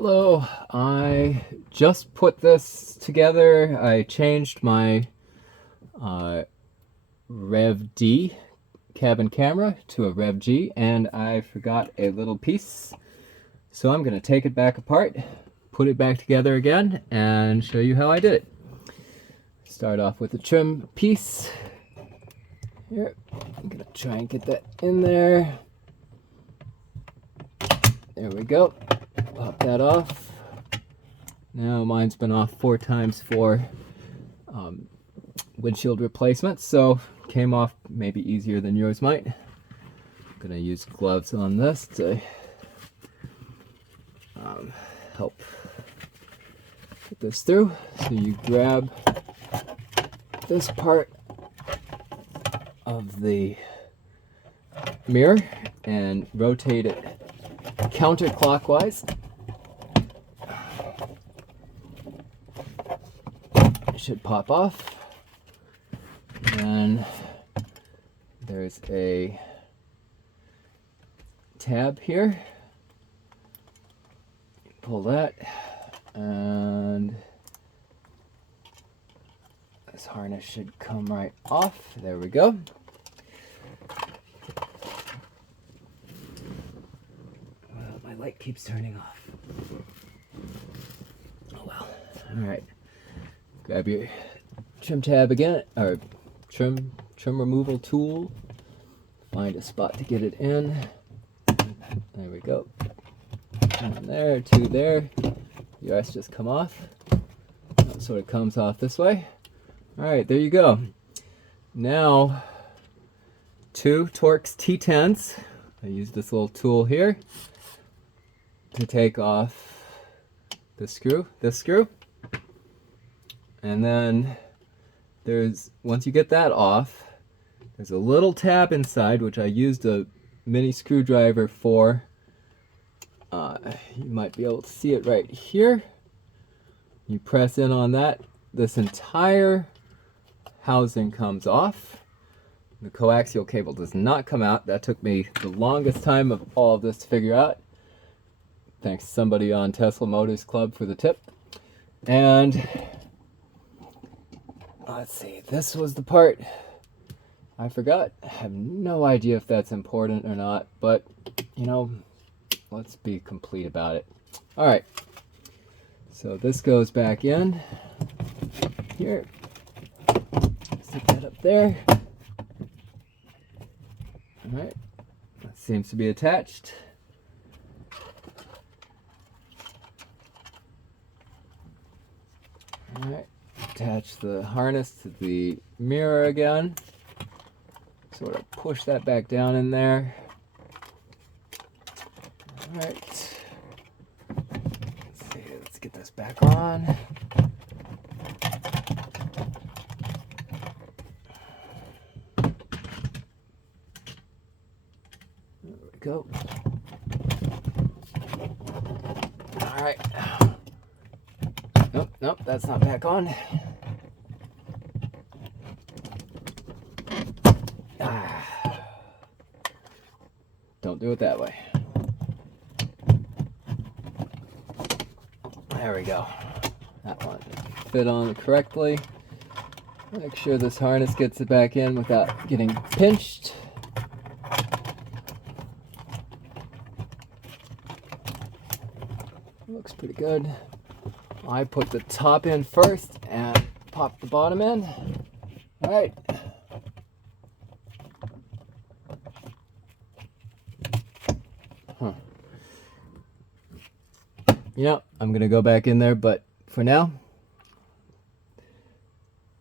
Hello, I just put this together. I changed my Rev D cabin camera to a Rev G, and I forgot a little piece. So I'm gonna take it back apart, put it back together again, and show you how I did it. Start off with the trim piece. Here, I'm gonna try and get that in there. There we go. Pop that off. Now mine's been off 4 times for windshield replacements, so came off maybe easier than yours might. I'm gonna use gloves on this to help get this through. So you grab this part of the mirror and rotate it counterclockwise. It should pop off. And there's a tab here. Pull that, and this harness should come right off. There we go. Well, my light keeps turning off. Oh well. All right. Grab your trim tab again, or trim removal tool. Find a spot to get it in. There we go. One there, 2 there. The rest just come off. That sort of comes off this way. All right, there you go. Now, 2 Torx T10s. I use this little tool here to take off this screw. And then once you get that off, there's a little tab inside, which I used a mini screwdriver for. You might be able to see it right here. You press in on that, this entire housing comes off. The coaxial cable does not come out. That took me the longest time of all of this to figure out. Thanks to somebody on Tesla Motors Club for the tip. And let's see, this was the part I forgot. I have no idea if that's important or not, but you know, let's be complete about it. All right, so this goes back in here. Stick that up there. All right, that seems to be attached. All right, attach the harness to the mirror again. Sort of push that back down in there. All right. Let's see, let's get this back on. There we go. All right. Nope, that's not back on. Don't do it that way. There we go. That one fit on correctly. Make sure this harness gets it back in without getting pinched. Looks pretty good. I put the top in first and pop the bottom in. All right. Yeah, I'm gonna go back in there, but for now,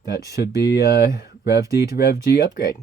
that should be a Rev D to Rev G upgrade.